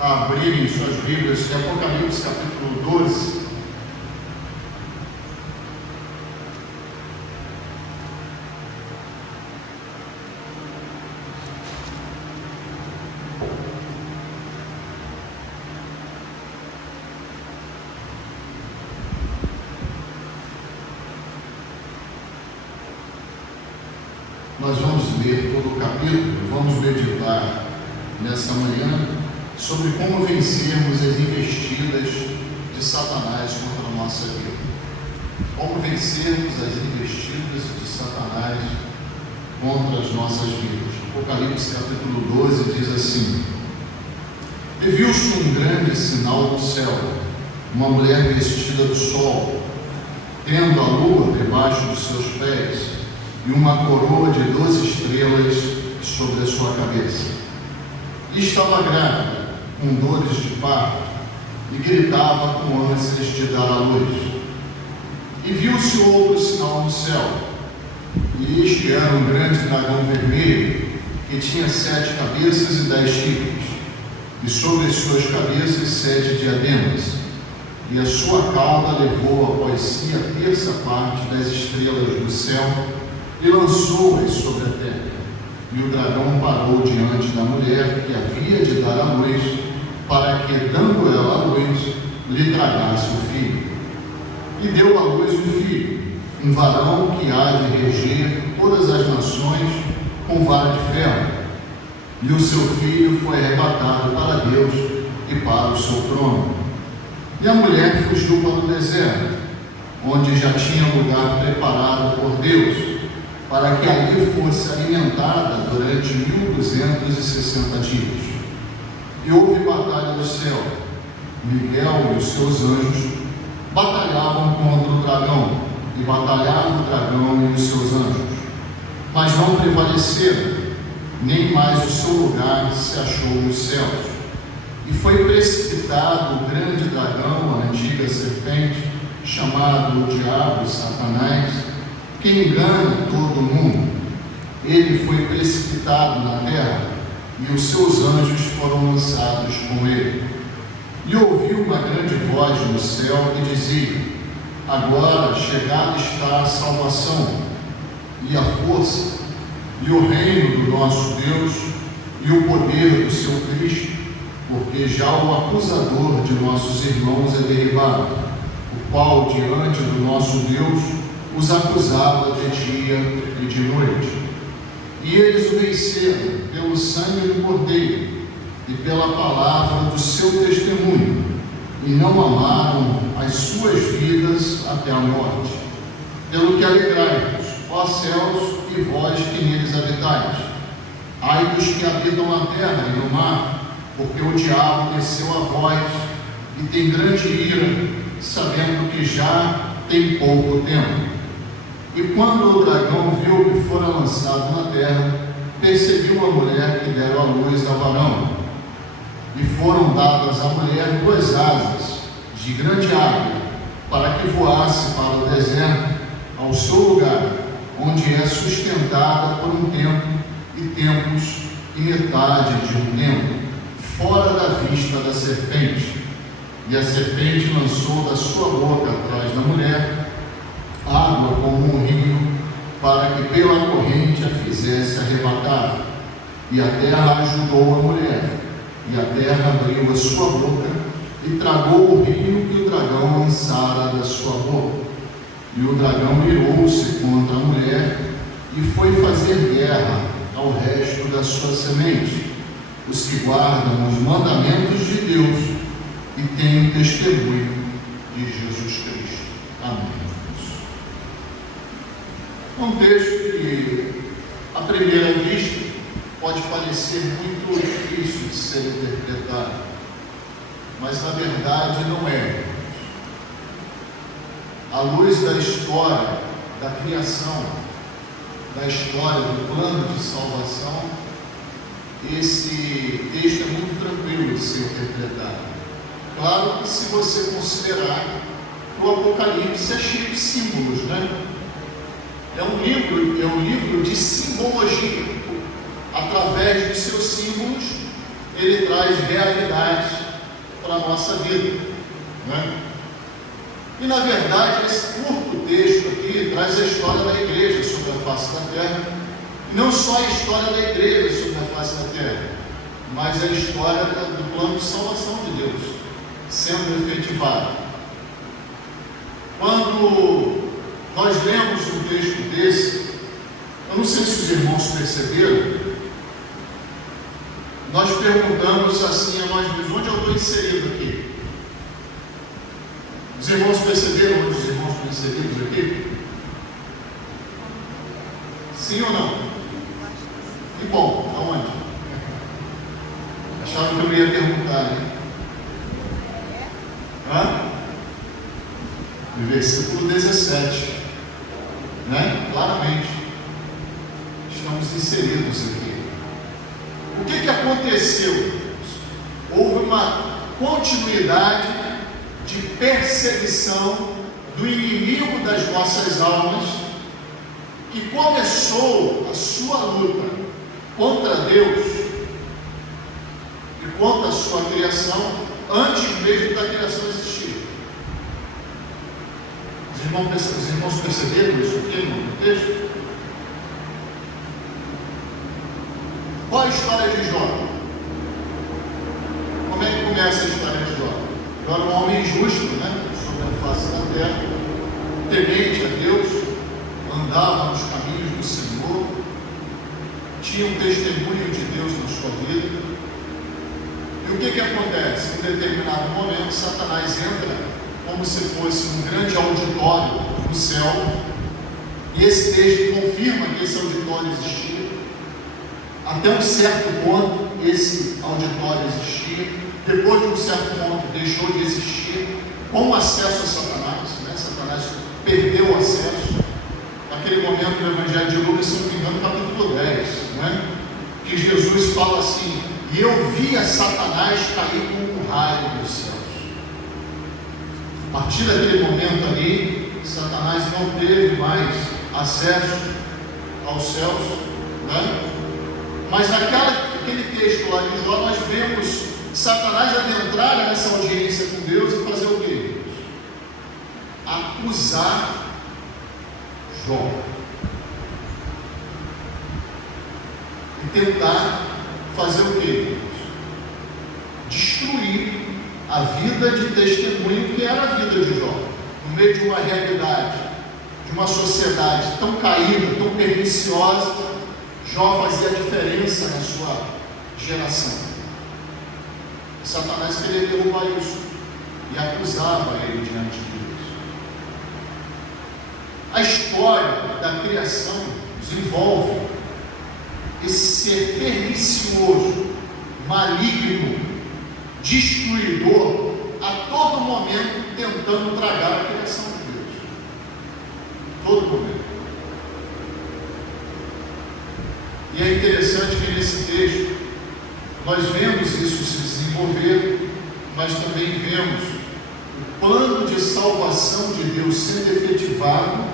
a abrirem suas Bíblias em Apocalipse capítulo 12. Nós vamos ler todo o capítulo, vamos meditar nessa manhã sobre como vencermos as investidas de Satanás contra a nossa vida. Como vencermos as investidas de Satanás contra as nossas vidas. Apocalipse capítulo 12 diz assim: E viu-se um grande sinal no céu, uma mulher vestida do sol, tendo a lua debaixo dos seus pés, e uma coroa de 12 estrelas sobre a sua cabeça. E estava grávida, com dores de parto, e gritava com ânsias de dar à luz. E viu-se outro sinal no céu, e este era um grande dragão vermelho, que tinha 7 cabeças e 10 chifres, e sobre as suas cabeças 7 diademas, e a sua cauda levou após si a terça parte das estrelas do céu, e lançou-as sobre a terra. E o dragão parou diante da mulher que havia de dar à luz, para que, dando ela à luz, lhe tragasse o filho. E deu à luz um filho, um varão que há de reger todas as nações com vara de ferro. E o seu filho foi arrebatado para Deus e para o seu trono. E a mulher fugiu para o deserto, onde já tinha lugar preparado por Deus, para que ali fosse alimentada durante 1260 dias. E houve batalha do céu. Miguel e os seus anjos batalhavam contra o dragão, e batalhava o dragão e os seus anjos, mas não prevaleceram, nem mais o seu lugar se achou nos céus. E foi precipitado o grande dragão, a antiga serpente, chamado o diabo, Satanás, que engana todo mundo. Ele foi precipitado na terra, e os seus anjos foram lançados com ele. E ouviu uma grande voz no céu que dizia: Agora chegada está a salvação, e a força, e o reino do nosso Deus, e o poder do seu Cristo, porque já o acusador de nossos irmãos é derribado, o qual diante do nosso Deus os acusava de dia e de noite. E eles o venceram pelo sangue do Cordeiro e pela palavra do seu testemunho, e não amaram as suas vidas até a morte. Pelo que alegrai-vos, ó céus, e vós que neles habitais. Ai dos que habitam na terra e no mar, porque o diabo desceu a vós e tem grande ira, sabendo que já tem pouco tempo. E quando o dragão viu que fora lançado na terra, perseguiu a mulher que deram à luz ao varão. E foram dadas à mulher 2 asas de grande águia, para que voasse para o deserto, ao seu lugar, onde é sustentada por um tempo e tempos e metade de um tempo, fora da vista da serpente. E a serpente lançou da sua boca atrás da mulher água como um rio, para que pela corrente a fizesse arrebatar. E a terra ajudou a mulher, e a terra abriu a sua boca e tragou o rio que o dragão lançara da sua boca. E o dragão irou-se contra a mulher e foi fazer guerra ao resto da sua semente, os que guardam os mandamentos de Deus e têm o testemunho de Jesus Cristo. Amém. Um texto que, à primeira vista, pode parecer muito difícil de ser interpretado, mas na verdade não é. À luz da história, da criação, da história do plano de salvação, esse texto é muito tranquilo de ser interpretado. Claro que se você considerar que o Apocalipse é cheio de símbolos, né? É um livro de simbologia. Através dos seus símbolos, ele traz realidades para a nossa vida, né? E na verdade esse curto texto aqui traz a história da igreja sobre a face da terra, e não só a história da igreja sobre a face da terra, mas a história do plano de salvação de Deus sendo efetivado. Quando nós lemos um texto desse, eu não sei se os irmãos perceberam, nós perguntamos assim a nós mesmos: onde eu estou inserido aqui? Os irmãos perceberam onde os irmãos estão inseridos aqui? Sim ou não? E bom, aonde? Acharam que eu ia perguntar, né? No versículo 17, né? Claramente, estamos inseridos aqui. O que aconteceu? Houve uma continuidade de perseguição do inimigo das nossas almas, que começou a sua luta contra Deus e contra a sua criação antes mesmo da criação existir. Os irmãos perceberam isso aqui no texto? Qual a história de Jó? Como é que começa a história de Jó? Jó era um homem justo, né? Sobre a face da terra, temente a Deus, andava nos caminhos do Senhor, tinha um testemunho de Deus na sua vida. E o que acontece? Em determinado momento, Satanás entra como se fosse um grande auditório no céu, e esse texto confirma que esse auditório existia. Até um certo ponto, esse auditório existia. Depois de um certo ponto, deixou de existir, com acesso a Satanás, né? Satanás perdeu o acesso. Naquele momento do Evangelho de Lucas, se não me engano, capítulo 10, né? Que Jesus fala assim: e eu via Satanás cair como um raio dos céus. A partir daquele momento ali, Satanás não teve mais acesso aos céus, né? Mas naquele texto lá de Jó, nós vemos Satanás adentrar nessa audiência com Deus e fazer o quê? Acusar Jó. E tentar fazer o quê? Destruir a vida de testemunho que era a vida de Jó. No meio de uma realidade, de uma sociedade tão caída, tão perniciosa, Jó fazia diferença na sua geração. Satanás queria derrubar isso e acusava ele diante de Deus. A história da criação desenvolve esse ser pernicioso, maligno, destruidor, a todo momento tentando tragar a criação de Deus. Todo momento. E é interessante que nesse texto nós vemos isso se desenvolver, mas também vemos o plano de salvação de Deus sendo efetivado,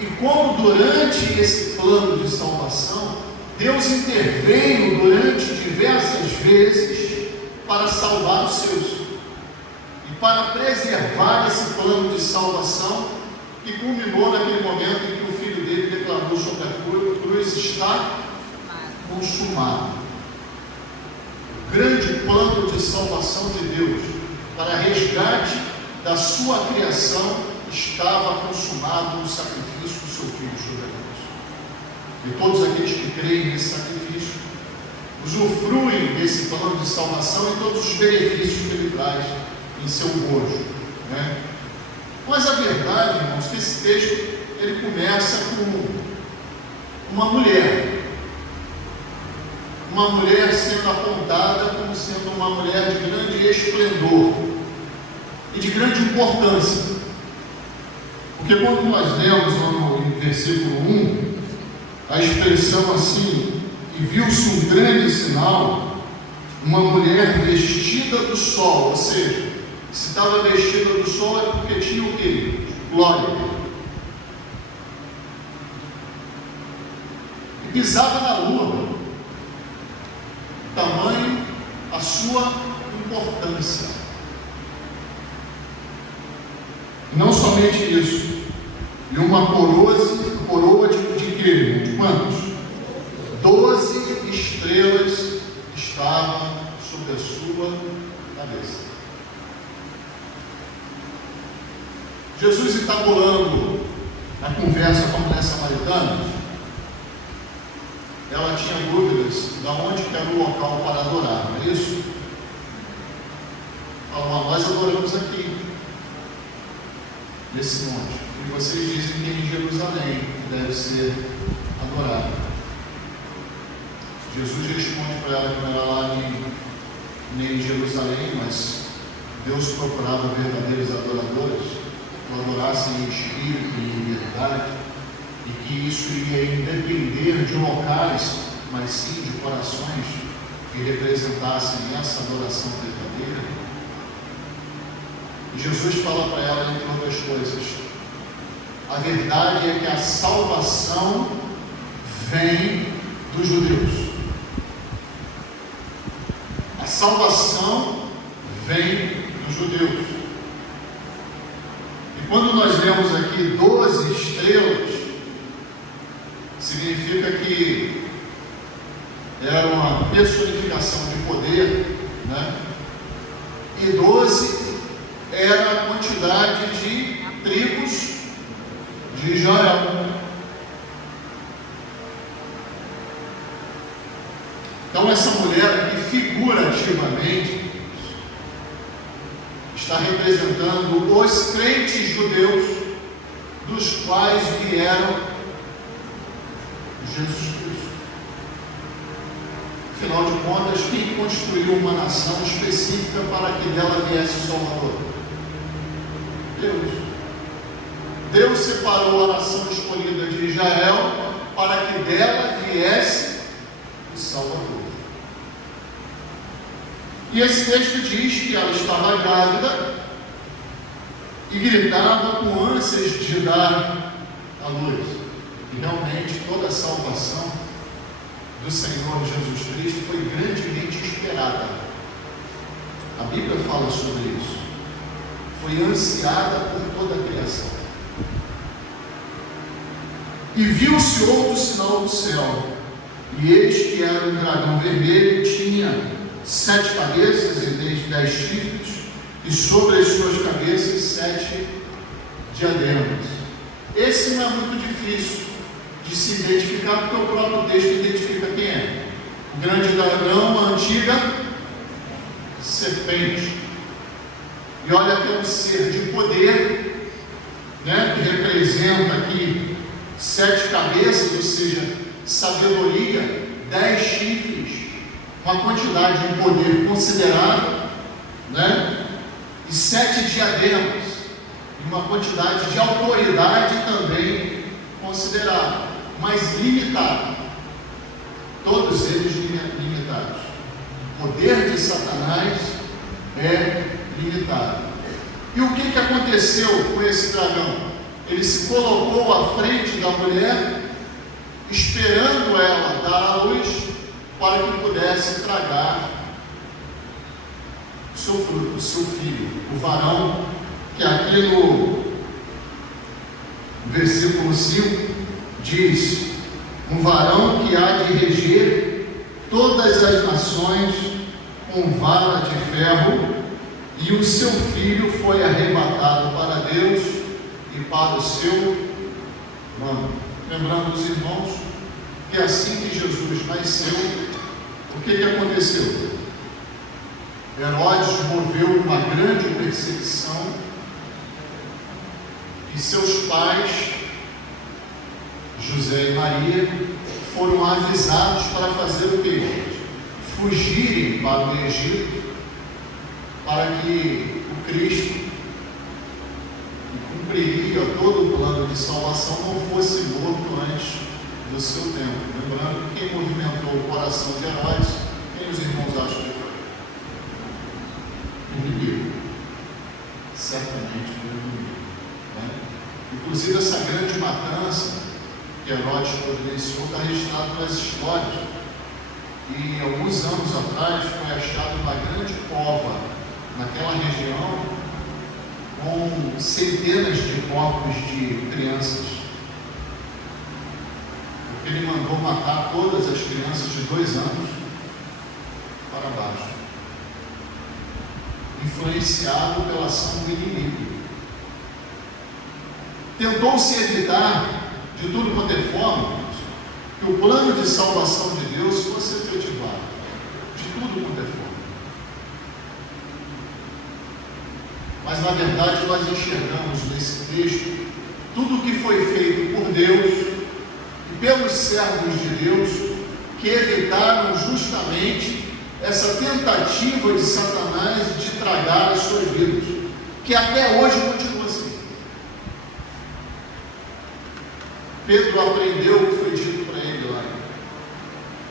e como durante esse plano de salvação Deus interveio durante diversas vezes para salvar os seus e para preservar esse plano de salvação, que culminou naquele momento em que o Filho dele declarou sobre a cruz: está consumado. O grande plano de salvação de Deus para resgate da sua criação estava consumado no sacrifício do seu Filho sobre a cruz. E todos aqueles que creem nesse sacrifício usufruem desse plano de salvação e todos os benefícios que ele traz em seu bojo, né? Mas a verdade, irmãos, que esse texto ele começa com uma mulher sendo apontada como sendo uma mulher de grande esplendor e de grande importância. Porque quando nós lemos no versículo 1, a expressão assim: e viu-se um grande sinal, uma mulher vestida do sol, ou seja, se estava vestida do sol é porque tinha o quê? Glória. E pisava na lua. Tamanho a a sua importância. Não somente isso, e uma coroa de quê? De quantos? 12 estrelas estavam sobre a sua cabeça. Jesus está bolando a conversa com a mulher samaritana. Ela tinha dúvidas de onde que era o local para adorar, não é isso? Fala, nós adoramos aqui, nesse monte. E vocês dizem que é em Jerusalém que deve ser adorado. Jesus responde para ela que não era lá nem em Jerusalém, mas Deus procurava verdadeiros adoradores, que adorassem em espírito e em verdade, e que isso ia independer de locais, mas sim de corações que representassem essa adoração verdadeira. E Jesus fala para ela, entre outras coisas, a verdade é que a salvação vem dos judeus. A salvação vem dos judeus. E quando nós lemos aqui 12 estrelas, significa que era uma personificação de poder, né? E 12 era a quantidade de tribos de Israel. Então essa mulher aqui, figurativamente, está representando os crentes judeus, dos quais vieram Jesus Cristo. Afinal de contas, quem construiu uma nação específica para que dela viesse o Salvador? Deus. Deus separou a nação escolhida de Israel para que dela viesse o Salvador. E esse texto diz que ela estava grávida e gritava com ânsias de dar a luz. E realmente toda a salvação do Senhor Jesus Cristo foi grandemente esperada. A Bíblia fala sobre isso. Foi ansiada por toda a criação. E viu-se outro sinal do céu, e eis que era um dragão vermelho, tinha 7 cabeças e 10 chifres, e sobre as suas cabeças 7 diademas. Esse não é muito difícil de se identificar, porque o próprio texto identifica quem é. O grande dragão, a antiga serpente. E olha que é um ser de poder, né, que representa aqui 7 cabeças, ou seja, sabedoria, 10 chifres, uma quantidade de poder considerável, né, e 7 diademas, e uma quantidade de autoridade também considerável, mas limitada. Todos eles limitados. O poder de Satanás é limitado. E o que aconteceu com esse dragão? Ele se colocou à frente da mulher, esperando ela dar à luz, para que pudesse tragar o seu fruto, o seu filho, o varão, que aqui no versículo 5 diz: um varão que há de reger todas as nações com vara de ferro, e o seu filho foi arrebatado para Deus e para o seu nome. Lembrando os irmãos que assim que Jesus nasceu, o que aconteceu? Herodes moveu uma grande perseguição e seus pais, José e Maria, foram avisados para fazer o quê? Fugirem para o Egito, para que o Cristo, que cumpriria todo o plano de salvação, não fosse morto antes do seu tempo. Lembrando que quem movimentou o coração de Herodes, quem os irmãos acham que foi? O inimigo. Certamente foi o inimigo, né? Inclusive essa grande matança que Herodes providenciou está registrado nas histórias. E alguns anos atrás foi achada uma naquela região com centenas de corpos de crianças, porque ele mandou matar todas as crianças de 2 anos para baixo, influenciado pela ação do inimigo. Tentou-se evitar de tudo quanto é forma que o plano de salvação de Deus fosse efetivado, de tudo quanto é forma. Mas na verdade nós enxergamos nesse texto tudo o que foi feito por Deus e pelos servos de Deus, que evitaram justamente essa tentativa de Satanás de tragar as suas vidas, que até hoje continua assim. Pedro aprendeu o que foi dito para ele lá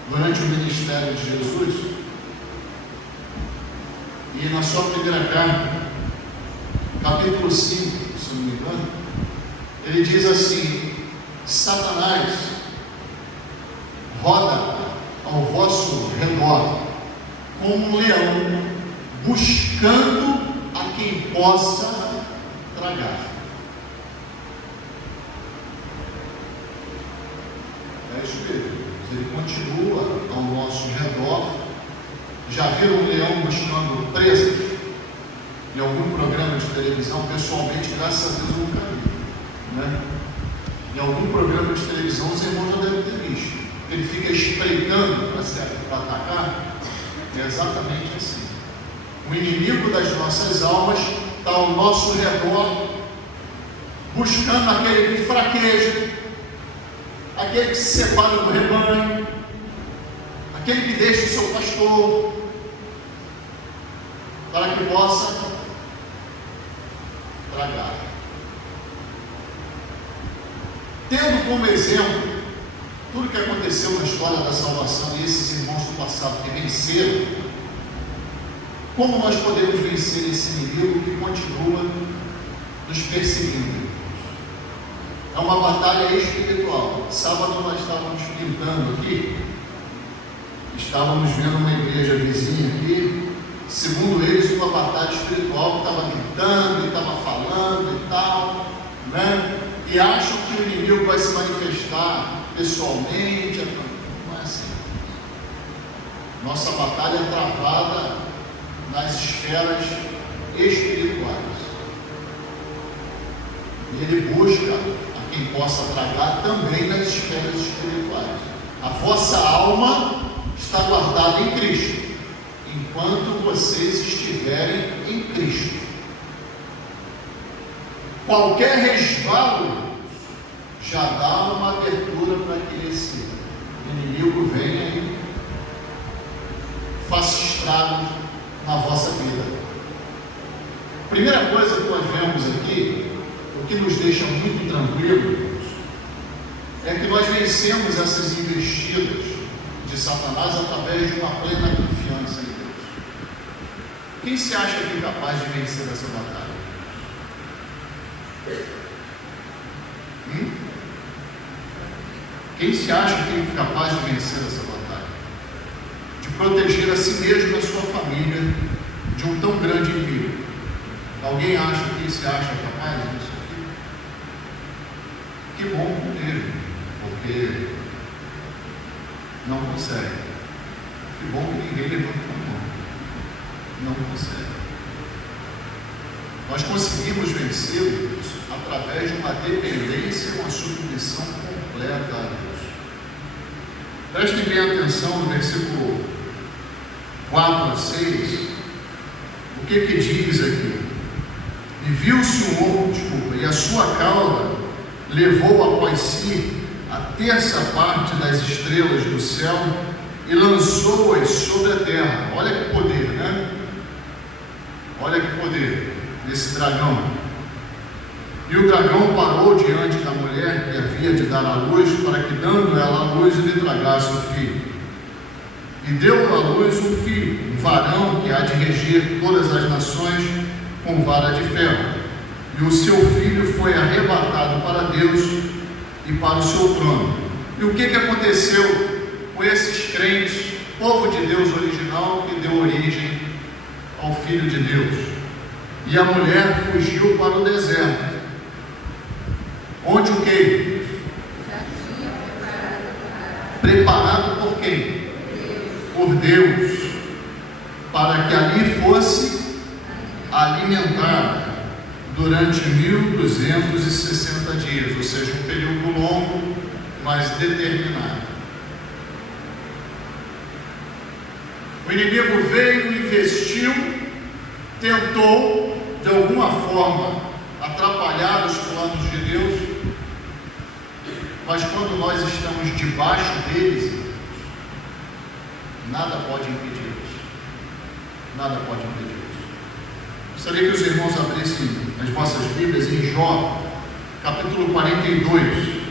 durante o ministério de Jesus, e na sua primeira carta, capítulo 5, se não me engano, ele diz assim: Satanás roda ao vosso redor como um leão, buscando a quem possa tragar. É isso mesmo, ele continua ao nosso redor. Já viram um leão buscando presas? Em algum programa de televisão? Pessoalmente, graças a Deus, eu nunca vi, né? Em algum programa de televisão, os irmãos já devem ter visto. Ele fica espreitando para atacar. É exatamente assim. O inimigo das nossas almas está ao nosso redor, buscando aquele que fraqueja, aquele que se separa do rebanho, aquele que deixa o seu pastor, para que possa tragar. Tendo como exemplo tudo que aconteceu na história da salvação e esses irmãos do passado que venceram, como nós podemos vencer esse inimigo que continua nos perseguindo? É uma batalha espiritual. Sábado nós estávamos pintando aqui, estávamos vendo uma igreja vizinha aqui, segundo eles, uma batalha espiritual, que estava gritando, estava falando e tal, né? E acham que o inimigo vai se manifestar pessoalmente. Não é assim. Nossa batalha é travada nas esferas espirituais. E ele busca a quem possa tragar também nas esferas espirituais. A vossa alma está guardada em Cristo, enquanto vocês estiverem em Cristo. Qualquer resvalo já dá uma abertura para que esse inimigo venha e faça estragos na vossa vida. Primeira coisa que nós vemos aqui, o que nos deixa muito tranquilos, é que nós vencemos essas investidas de Satanás através de uma plena confiança em Deus. Quem se acha aqui capaz de vencer essa batalha? Quem se acha que é capaz de vencer essa batalha? De proteger a si mesmo e a sua família de um tão grande inimigo? Alguém acha que se acha capaz disso aqui? Que bom por ele, porque não consegue. Que bom que ninguém levanta a mão. Não consegue. Nós conseguimos vencer através de uma dependência e uma submissão completa a Deus. Prestem bem atenção no versículo 4 a 6, o que diz aqui? E viu-se e a sua cauda levou após si a terça parte das estrelas do céu e lançou-as sobre a terra. Olha que poder, né? Olha que poder desse dragão. E o dragão parou diante da mulher que havia de dar à luz, para que, dando ela à luz, lhe tragasse o filho. E deu à luz um filho, um varão que há de reger todas as nações com vara de ferro. E o seu filho foi arrebatado para Deus e para o seu trono. E o que aconteceu com esses crentes, povo de Deus original, que deu origem ao Filho de Deus. E a mulher fugiu para o deserto. Onde o quê? Preparado por quem? Por Deus. Para que ali fosse alimentada durante 1260 dias, ou seja, um período longo, mas determinado. O inimigo veio, investiu, tentou, de alguma forma, atrapalhar os planos de Deus, mas quando nós estamos debaixo deles, nada pode impedi-los. Nada pode impedi-los. Gostaria que os irmãos abrissem as vossas Bíblias em Jó, capítulo 42,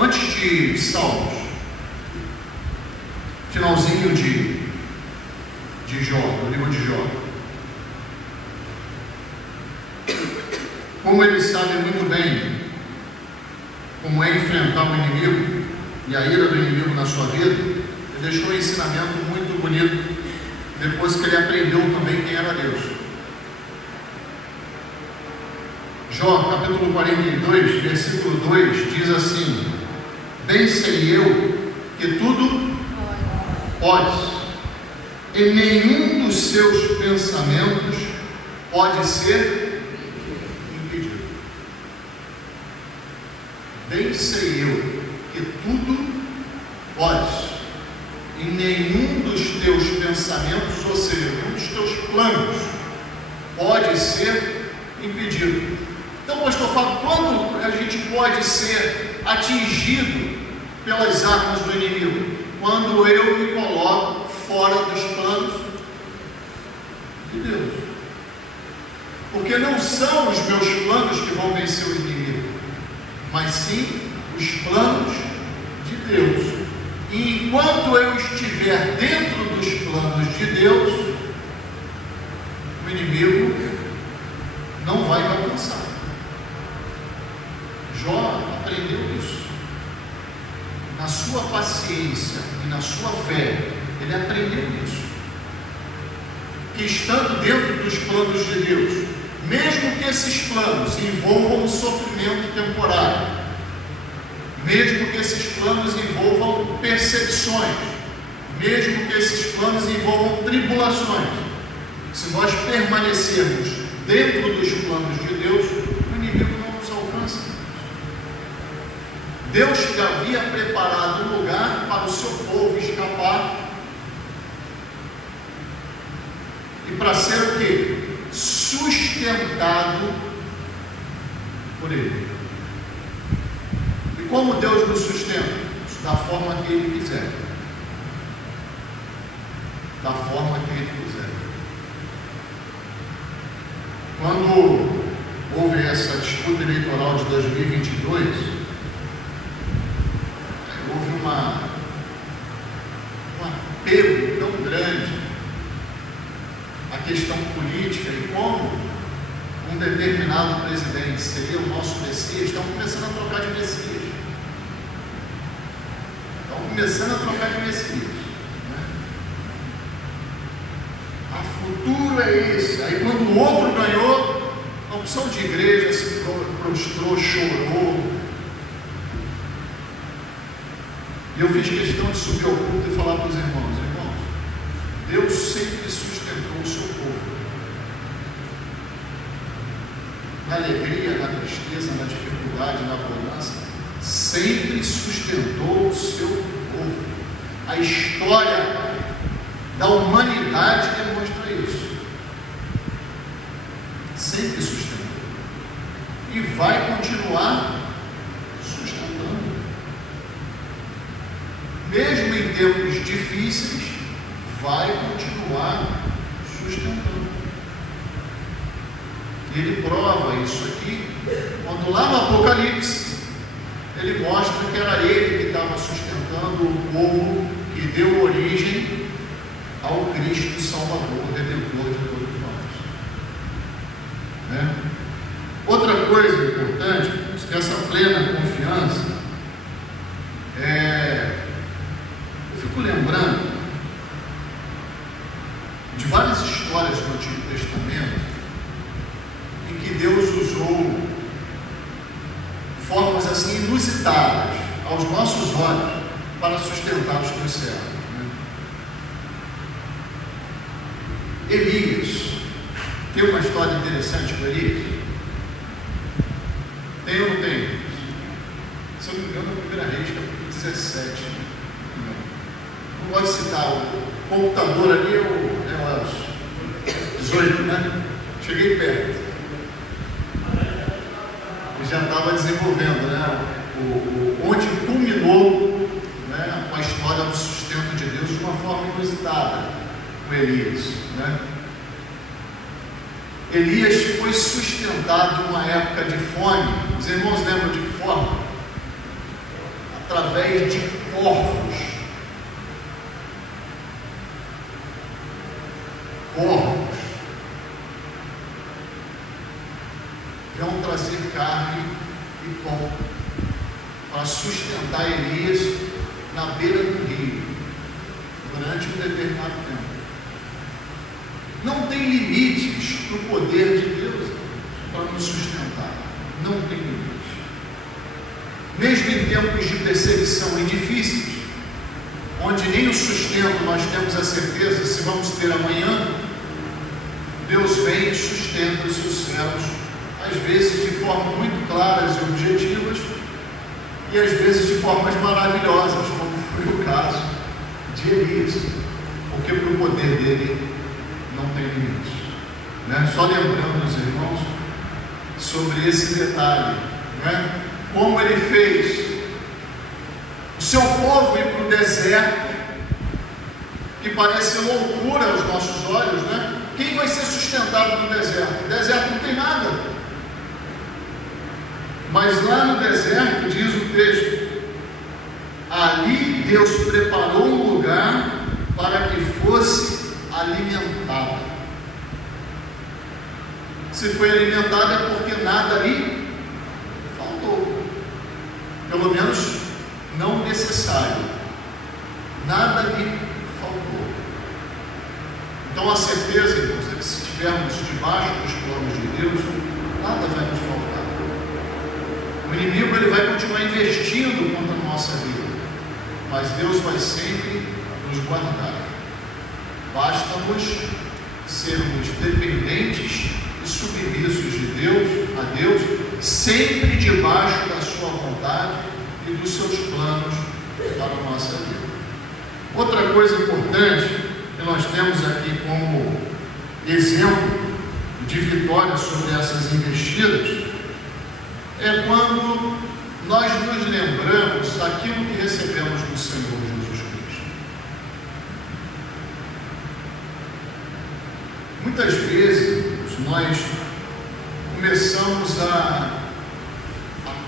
antes de Salmos, finalzinho de Jó, do livro de Jó. Como ele sabe muito bem como é enfrentar o inimigo e a ira do inimigo na sua vida, ele deixou um ensinamento muito bonito, depois que ele aprendeu também quem era Deus. Jó, capítulo 42, versículo 2, diz assim: bem sei eu que tudo podes, e nenhum dos seus pensamentos pode ser impedido. Bem sei eu que tudo podes, e nenhum dos teus pensamentos, ou seja, nenhum dos teus planos, pode ser impedido. Então, pastor Fábio, quando a gente pode ser atingido pelas armas do inimigo? Quando eu me coloco fora dos planos de Deus. Porque não são os meus planos que vão vencer o inimigo, mas sim os planos de Deus. E enquanto eu estiver dentro dos planos de Deus, o inimigo não vai me alcançar. Jó aprendeu isso. Na sua paciência e na sua fé, ele aprendeu isso. Que estando dentro dos planos de Deus, mesmo que esses planos envolvam um sofrimento temporário, mesmo que esses planos envolvam perseguições, mesmo que esses planos envolvam tribulações, se nós permanecermos dentro dos planos de Deus, o inimigo não nos alcança. Deus havia preparado um lugar para o seu povo escapar e para ser o quê? Sustentado por Ele. E como Deus nos sustenta? Da forma que Ele quiser. Da forma que Ele quiser. Quando houve essa disputa eleitoral de 2022, houve um apego tão grande à questão política e como um determinado presidente seria o nosso Messias. Estão começando a trocar de Messias. Né? A futuro é esse. Aí quando o outro ganhou, a opção de igreja se prostrou, chorou. E eu fiz questão de subir ao culto e falar para os irmãos: Deus sempre sustentou o seu povo. Na alegria, na tristeza, na dificuldade, na bonança, sempre sustentou o seu povo. A história da humanidade demonstra isso. Sempre sustentou. E vai continuar sustentando. Mesmo em tempos difíceis, vai continuar sustentando. Ele prova isso aqui, quando lá no Apocalipse, ele mostra que era ele que estava sustentando o povo que deu origem ao Cristo Salvador, Redentor de todos nós. Né? Outra coisa importante, que essa plena confiança, eu fico lembrando de várias histórias do Antigo Testamento em que Deus usou formas assim inusitadas aos nossos olhos para sustentar os seus servos. Elias, tem uma história interessante com Elias? Tem ou não tem? Se eu não me engano, a primeira Reis, capítulo 17. Não pode citar, o computador ali é o Elcio. 18, né? Cheguei perto. Ele já estava desenvolvendo, né? Onde culminou, né, com a história do sustento de Deus de uma forma inusitada com Elias, né? Elias foi sustentado numa época de fome. Os irmãos lembram de que forma? Através de corvos. Corvos vão trazer carne e pão para sustentar Elias na beira do rio durante um determinado tempo. Não tem limites para o poder de Deus para nos sustentar. Não tem limites. Mesmo em tempos de perseguição e difíceis, onde nem o sustento nós temos a certeza se vamos ter amanhã, Deus vem e sustenta os seus servos, às vezes de formas muito claras e objetivas, e às vezes de formas maravilhosas, como foi o caso de Elias, porque para o poder dele não tem limites, né? Só lembrando os irmãos sobre esse detalhe, né? Como ele fez o seu povo ir para o deserto, que parece loucura aos nossos olhos, né? Quem vai ser sustentado no deserto? O deserto não tem nada. Mas lá no deserto, diz o texto, ali Deus preparou um lugar para que fosse alimentado. Se foi alimentado é porque nada ali faltou, pelo menos não necessário, nada ali faltou. Então a certeza, irmãos, é que se estivermos debaixo dos planos de Deus, nada vai nos faltar. O inimigo ele vai continuar investindo contra a nossa vida, mas Deus vai sempre nos guardar. Basta-nos sermos dependentes e submissos a Deus, sempre debaixo da sua vontade e dos seus planos para a nossa vida. Outra coisa importante que nós temos aqui como exemplo de vitória sobre essas investidas é quando nós nos lembramos daquilo que recebemos do Senhor Jesus Cristo. Muitas vezes nós começamos a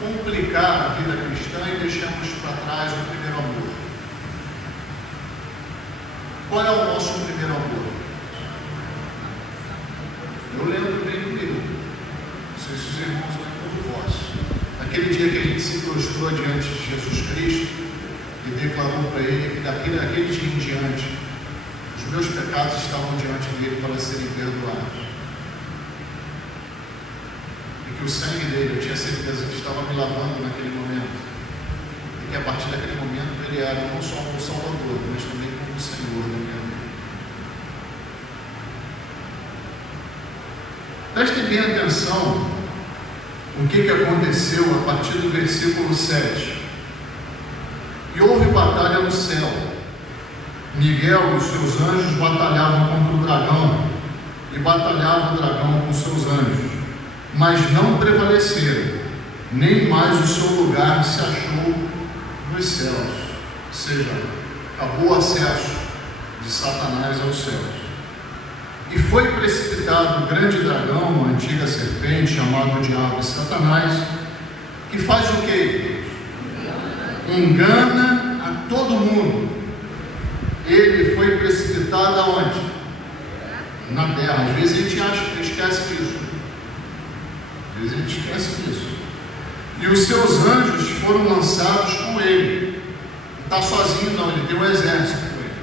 complicar a vida cristã e deixamos para trás o primeiro amor. Qual é o nosso primeiro amor? Eu lembro bem comigo. Não sei se os irmãos lembram do vosso. Aquele dia que a gente se prostrou diante de Jesus Cristo e declarou para Ele que daquele dia em diante os meus pecados estavam diante dele para serem perdoados. E que o sangue dele, eu tinha certeza que estava me lavando naquele momento. E que a partir daquele momento ele era não só o Salvador, mas também como o Senhor da minha vida. Prestem bem atenção o que aconteceu a partir do versículo 7. E houve batalha no céu. Miguel e os seus anjos batalhavam contra o dragão, e batalhava o dragão com seus anjos, mas não prevaleceram, nem mais o seu lugar se achou nos céus. Ou seja, acabou o acesso de Satanás aos céus. E foi precipitado o grande dragão, uma antiga serpente, chamado Diabo e Satanás, que faz o quê? Engana a todo mundo. Ele foi precipitado aonde? Na terra. Às vezes a gente esquece disso. Às vezes a gente esquece disso. E os seus anjos foram lançados com ele. Não está sozinho não, ele tem um exército com ele.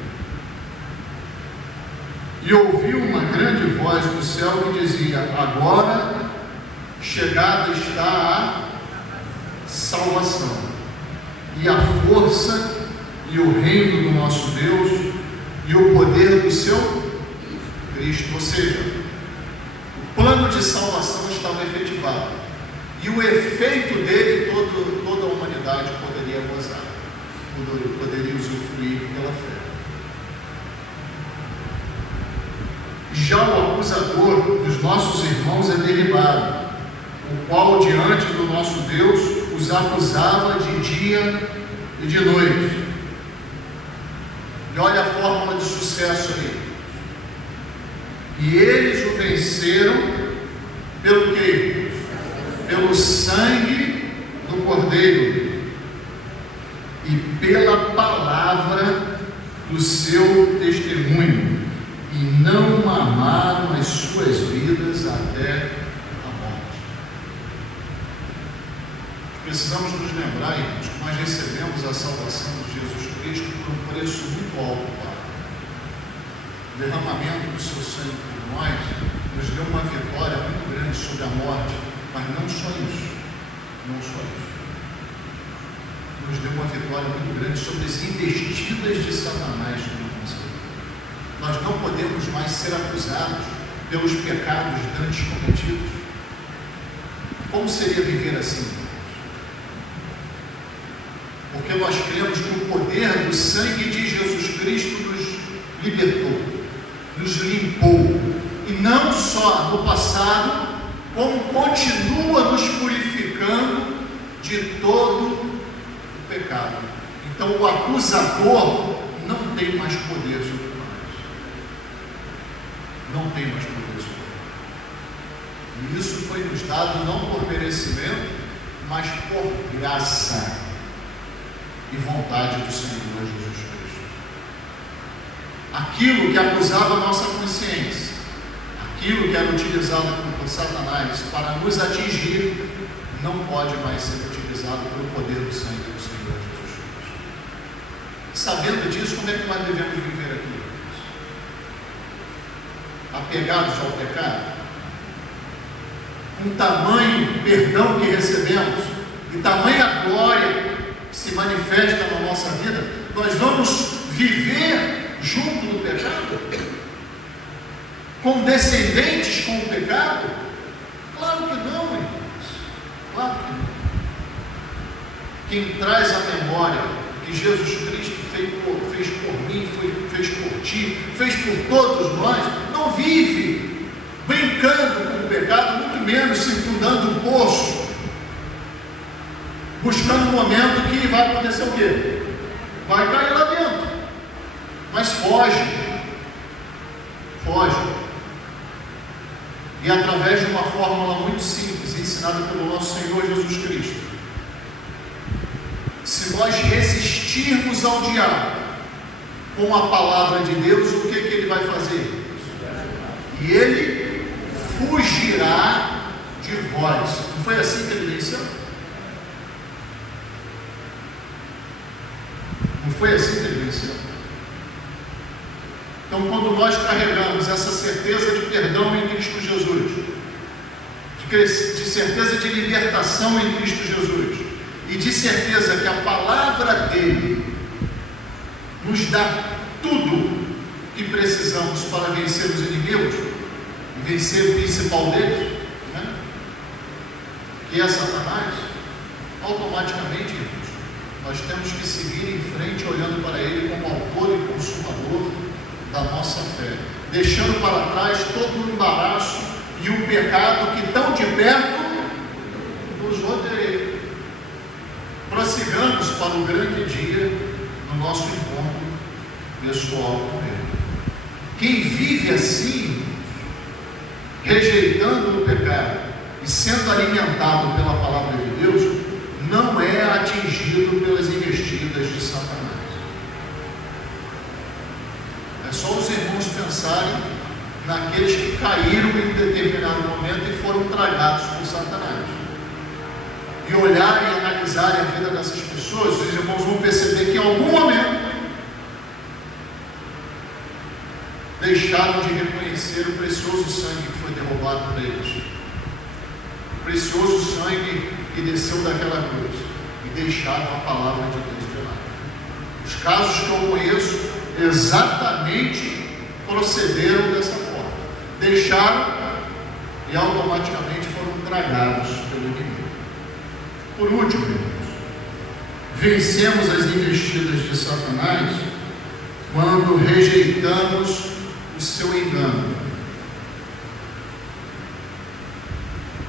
E ouviu uma grande voz do céu que dizia: agora chegada está a salvação, e a força, e o reino do nosso Deus, e o poder do seu Cristo. Ou seja, o plano de salvação estava efetivado, e o efeito dele toda a humanidade poderia gozar, poderia usufruir pela fé. Já o acusador dos nossos irmãos é derribado, o qual diante do nosso Deus os acusava de dia e de noite. E olha a fórmula de sucesso ali. E eles o venceram pelo quê? Pelo sangue do Cordeiro e pela palavra do seu testemunho, e não amaram as suas vidas até a morte. Precisamos nos lembrar, irmãos, que nós recebemos a salvação de Jesus Cristo por um preço muito alto, pago. O derramamento do seu sangue por nós nos deu uma vitória muito grande sobre a morte, mas não só isso, nos deu uma vitória muito grande sobre as investidas de Satanás sobre a nossa vida. Nós não podemos mais ser acusados pelos pecados dantes cometidos. Como seria viver assim? Porque nós cremos que o poder do sangue de Jesus Cristo nos libertou, nos limpou, e não só no passado, como continua nos purificando de todo o pecado. Então o acusador não tem mais poder sobre nós. Não tem mais poder sobre nós. E isso foi nos dado não por merecimento, mas por graça e vontade do Senhor Jesus Cristo. Aquilo que acusava a nossa consciência, aquilo que era utilizado por Satanás para nos atingir, não pode mais ser utilizado pelo poder do sangue do Senhor Jesus Cristo. Sabendo disso, como é que nós devemos viver aqui? Apegados ao pecado? Com tamanho perdão que recebemos e tamanha glória que se manifesta na nossa vida, nós vamos viver junto do pecado? Condescendentes com o pecado? Claro que não, irmãos. Claro que não. Quem traz a memória que Jesus Cristo fez por mim, fez por ti, fez por todos nós, não vive brincando com o pecado, muito menos circundando um poço, buscando um momento que vai acontecer o quê? Vai cair lá dentro, mas foge. E através de uma fórmula muito simples, ensinada pelo nosso Senhor Jesus Cristo, se nós resistirmos ao diabo com a palavra de Deus, o que ele vai fazer? E ele fugirá de vós. Não foi assim que ele venceu? Não foi assim que ele venceu? Então, quando nós carregamos essa certeza de perdão em Cristo Jesus, de certeza de libertação em Cristo Jesus, e de certeza que a palavra dele nos dá tudo que precisamos para vencer os inimigos, e vencer o principal deles, né? Que é Satanás, automaticamente, nós temos que seguir em frente, olhando para ele como autor e consumador da nossa fé, deixando para trás todo o embaraço e o pecado que tão de perto nos rodeia. Prossigamos para o grande dia do nosso encontro pessoal com ele. Quem vive assim, rejeitando o pecado e sendo alimentado pela palavra de Deus, não é atingido pelas investidas de Satanás. É só os irmãos pensarem naqueles que caíram em determinado momento e foram tragados por Satanás, e olharem e analisarem a vida dessas pessoas. Os irmãos vão perceber que em algum momento deixaram de reconhecer o precioso sangue que foi derramado por eles. O precioso sangue que desceu daquela cruz. E deixaram a palavra de Deus de lado. Os casos que eu conheço exatamente procederam dessa forma. Deixaram e automaticamente foram tragados pelo inimigo. Por último, irmãos, vencemos as investidas de Satanás quando rejeitamos o seu engano.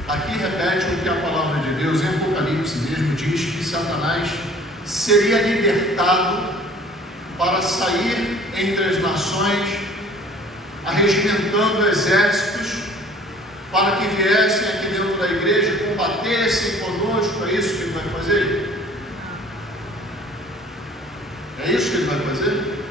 Aqui repete o que a palavra de Deus em Apocalipse mesmo diz, que Satanás seria libertado para sair entre as nações, arregimentando exércitos, para que viessem aqui dentro da igreja, combatessem conosco. É isso que ele vai fazer? É isso que ele vai fazer?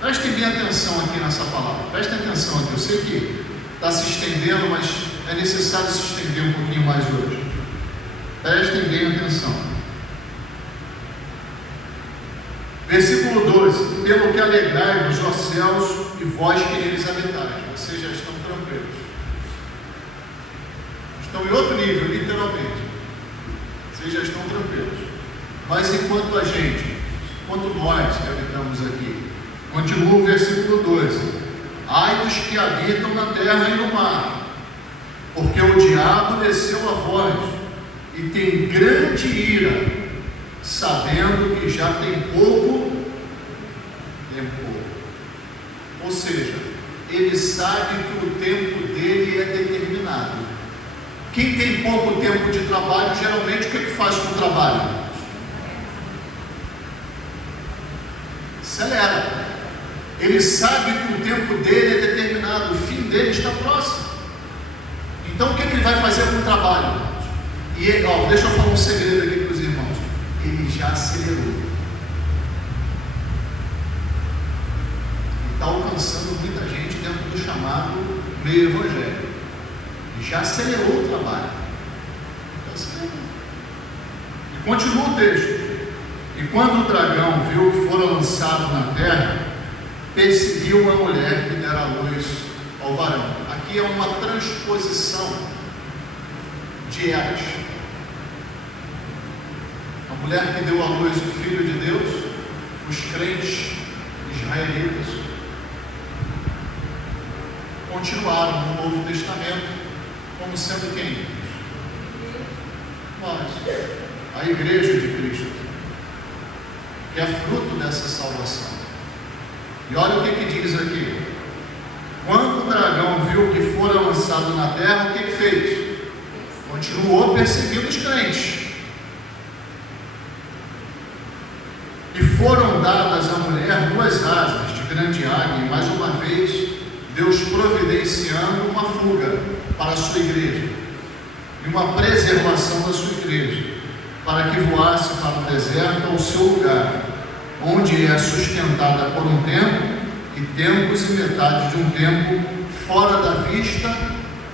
Prestem bem atenção aqui nessa palavra, prestem atenção aqui. Eu sei que está se estendendo, mas é necessário se estender um pouquinho mais hoje. Prestem bem atenção. Versículo 12: pelo que alegrai-vos, ó céus, e vós que neles habitais. Vocês já estão tranquilos. Estão em outro nível, literalmente. Vocês já estão tranquilos. Mas enquanto nós que habitamos aqui, continua o versículo 12: ai dos que habitam na terra e no mar, porque o diabo desceu a vós e tem grande ira, sabendo que já tem pouco tempo. Ou seja, ele sabe que o tempo dele é determinado. Quem tem pouco tempo de trabalho, geralmente o que faz com o trabalho? Acelera. Ele sabe que o tempo dele é determinado, o fim dele está próximo. Então o que ele vai fazer com o trabalho? E deixa eu falar um segredo aqui para os irmãos. Ele já acelerou. Está alcançando muita gente dentro do chamado meio evangélico. Ele já acelerou o trabalho. E continua o texto. E quando o dragão viu que fora lançado na terra, perseguiu a mulher que dera a luz ao varão. Aqui é uma transposição de eras. A mulher que deu à luz o Filho de Deus, os crentes israelitas, continuaram no Novo Testamento como sendo quem? Nós, a Igreja de Cristo, que é fruto dessa salvação. E olha o que diz aqui: quando o dragão viu que fora lançado na terra, o que fez? Continuou perseguindo os crentes. E foram dadas à mulher 2 asas de grande águia, e mais uma vez Deus providenciando uma fuga para a sua igreja, e uma preservação da sua igreja, para que voasse para o deserto, ao seu lugar, onde é sustentada por um tempo, e tempos e metade de um tempo, fora da vista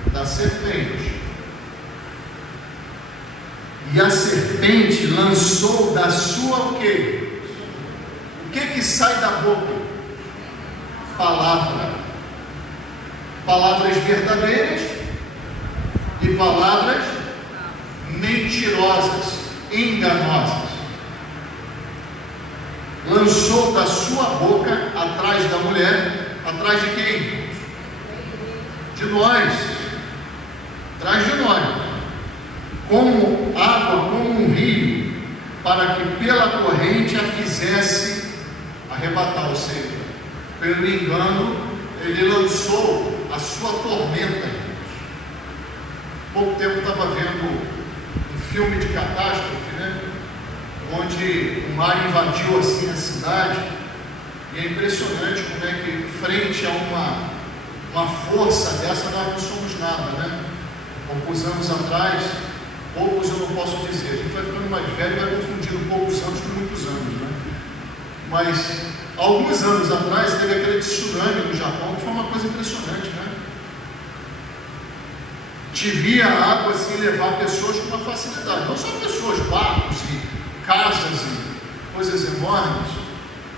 da serpente. E a serpente lançou da sua o quê? O que sai da boca? Palavras verdadeiras e palavras mentirosas, enganosas. Lançou da sua boca atrás da mulher. Atrás de quem? De nós. Atrás de nós. Como água, como um rio, para que pela corrente a fizesse arrebatar. Ou seja, pelo engano, ele lançou a sua tormenta. Pouco tempo estava vendo um filme de catástrofe, né? Onde o mar invadiu assim a cidade, e é impressionante como é que, frente a uma força dessa, nós não somos nada, né? Poucos anos atrás, poucos eu não posso dizer, a gente vai ficando mais velho e vai confundindo poucos anos com muitos anos, né? Mas alguns anos atrás teve aquele tsunami no Japão, que foi uma coisa impressionante, né? Devia a água assim levar pessoas com uma facilidade, não só pessoas, barcos e casas e coisas enormes.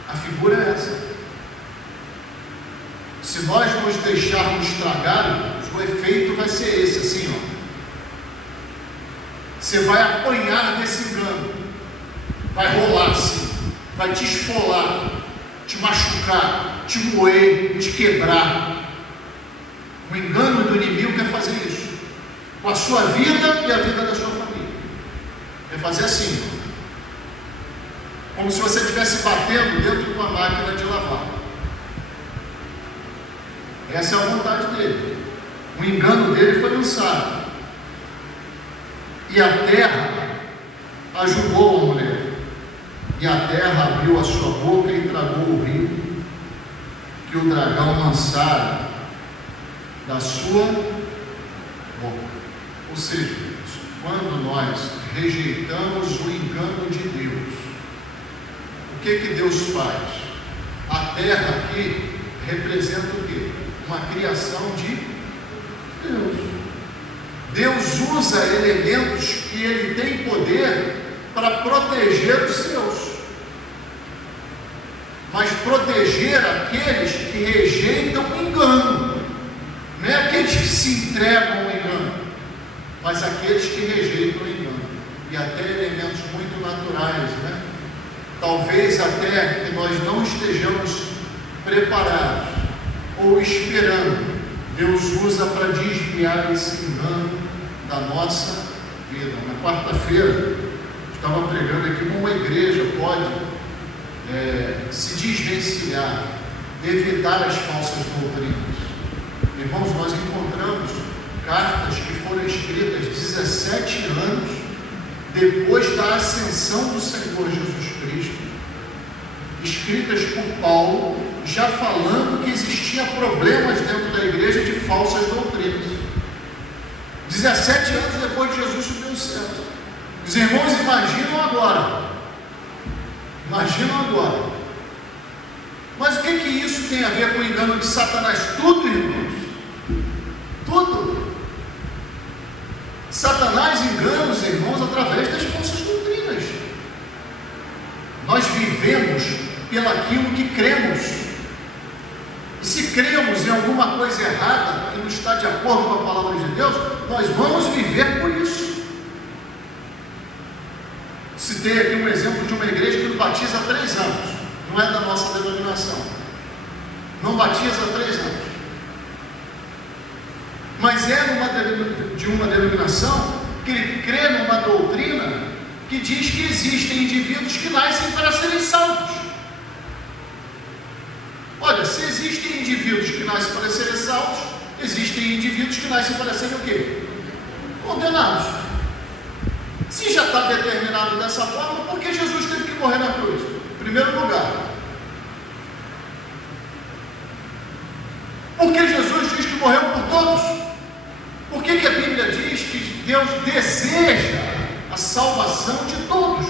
A figura é essa. Se nós nos deixarmos estragar, o efeito vai ser esse, assim, ó. Você vai apanhar desse engano, vai rolar assim, vai te esfolar, te machucar, te moer, te quebrar. O engano do inimigo quer fazer isso com a sua vida e a vida da sua família. Quer fazer assim, como se você estivesse batendo dentro de uma máquina de lavar. Essa é a vontade dele. O engano dele foi lançado. E a terra ajudou a mulher. E a terra abriu a sua boca e tragou o rio que o dragão lançara da sua boca. Ou seja, quando nós rejeitamos o engano de Deus, o que Deus faz? A terra aqui representa o quê? Uma criação de Deus. Deus usa elementos que Ele tem poder para proteger os seus, mas proteger aqueles que rejeitam o engano, não é aqueles que se entregam ao engano, mas aqueles que rejeitam o engano, e até elementos muito naturais, né? Talvez até que nós não estejamos preparados ou esperando, Deus usa para desviar esse engano da nossa vida. Na quarta-feira, estava pregando aqui como uma igreja pode se desvencilhar, evitar as falsas doutrinas. Irmãos, nós encontramos cartas que foram escritas 17 anos depois da ascensão do Senhor Jesus Cristo, escritas por Paulo, já falando que existia problemas dentro da igreja de falsas doutrinas. 17 anos depois de Jesus subir ao céu. Os irmãos imaginam agora. Mas o que isso tem a ver com o engano de Satanás? Tudo, irmãos. Tudo. Satanás engana os irmãos através das falsas doutrinas. Nós vivemos pelaquilo que cremos. E se cremos em alguma coisa errada que não está de acordo com a palavra de Deus, nós vamos viver por isso. Citei aqui um exemplo de uma igreja que batiza há 3 anos, não é da nossa denominação, não batiza há 3 anos, mas é de uma denominação que crê numa doutrina que diz que existem indivíduos que nascem para serem salvos. Olha, se existem indivíduos que nascem para serem salvos, existem indivíduos que nascem para serem o quê? Condenados. Se já está determinado dessa forma, por que Jesus teve que morrer na cruz? Em primeiro lugar, porque Jesus diz que morreu por todos. Por que a Bíblia diz que Deus deseja a salvação de todos?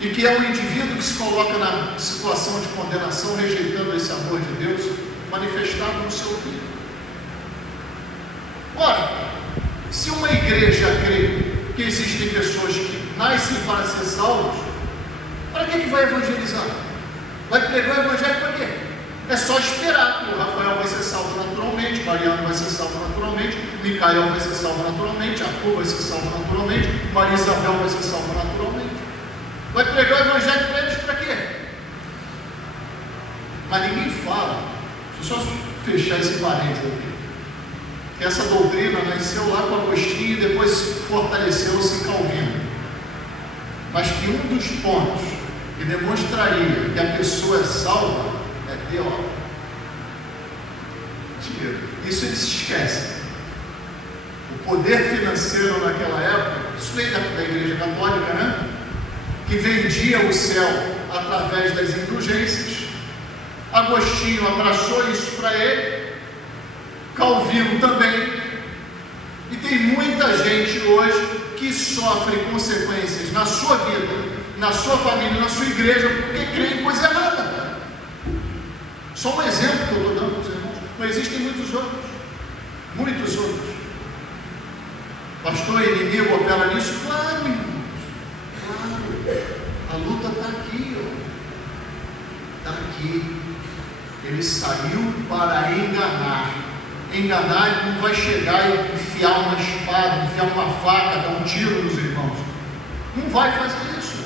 E que é o indivíduo que se coloca na situação de condenação, rejeitando esse amor de Deus manifestado no seu Filho. Ora, se uma igreja crê que existem pessoas que nascem para ser salvos, para que vai evangelizar? Vai pregar o evangelho para quê? É só esperar que o Rafael vai ser salvo naturalmente, Mariano vai ser salvo naturalmente, Micael vai ser salvo naturalmente, Arthur vai ser salvo naturalmente, Maria Isabel vai ser salva naturalmente. Vai pregar o evangelho para eles para quê? Mas ninguém fala. Deixa eu só fechar esse parênteses aqui. Que essa doutrina nasceu lá com Agostinho e depois fortaleceu-se em Calvino. Mas que um dos pontos que demonstraria que a pessoa é salva é teórico. Isso eles esquecem. O poder financeiro naquela época, isso veio da Igreja Católica, né? Que vendia o céu através das indulgências. Agostinho abraçou isso para ele, Calvino também, e tem muita gente hoje que sofre consequências na sua vida, na sua família, na sua igreja, porque crê em coisa errada. Só um exemplo que eu estou dando para os irmãos, mas existem muitos outros. Pastor, inimigo opera nisso? Claro, irmãos, claro. A luta está aqui, ó. Está aqui. Ele saiu para enganar. Enganar, ele não vai chegar e enfiar uma espada, enfiar uma faca, dar um tiro nos irmãos. Não vai fazer isso.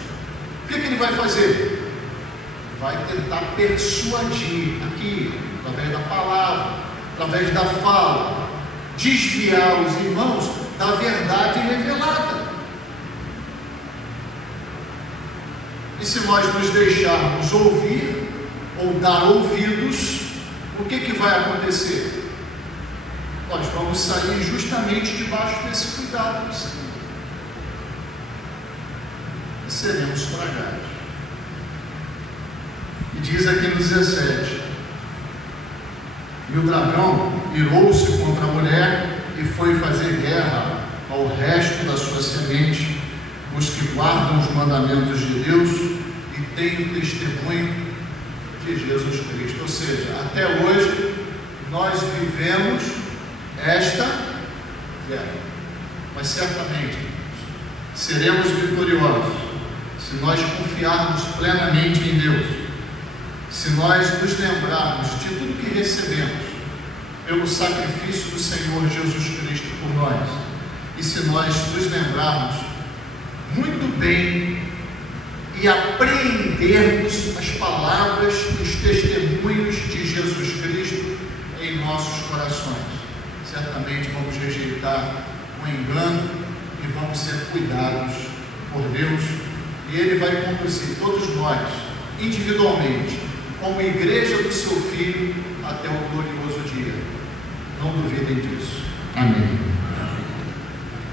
O que ele vai fazer? Vai tentar persuadir aqui, através da palavra, através da fala, desviar os irmãos da verdade revelada. E se nós nos deixarmos ouvir ou dar ouvidos, o que vai acontecer? Nós vamos sair justamente debaixo desse cuidado do Senhor e seremos tragados. E diz aqui no 17: e o dragão irou-se contra a mulher e foi fazer guerra ao resto da sua semente, os que guardam os mandamentos de Deus e têm o testemunho de Jesus Cristo. Ou seja, até hoje nós vivemos esta guerra, mas certamente seremos vitoriosos se nós confiarmos plenamente em Deus, se nós nos lembrarmos de tudo que recebemos pelo sacrifício do Senhor Jesus Cristo por nós, e se nós nos lembrarmos muito bem e apreendermos as palavras e os testemunhos de Jesus Cristo em nossos corações. Certamente vamos rejeitar o engano e vamos ser cuidados por Deus, e Ele vai conduzir todos nós, individualmente, como igreja do seu Filho, até o glorioso dia. Não duvidem disso. Amém.